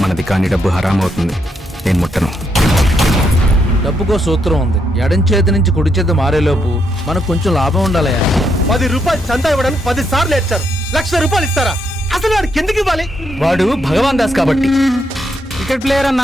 మనది కాని డబ్బు హరామ్ అవుతుంది నేను ముట్టను. డబ్బుకో సూత్రం ఉంది. ఎడం చేతి నుంచి కుడి చేతి మారేలోపు మనకు కొంచెం లాభం ఉండాలయ్యా. పది రూపాయలు చందా ఇవ్వడానికి పది సార్లు ఏడ్చారు. లక్ష రూపాయలు ఇస్తారా? అసలు వాడు కిందకి ఇవ్వాలి? వాడు భగవాన్ దాస్ కాబట్టి. క్రికెట్ ప్లేయర్ అన్న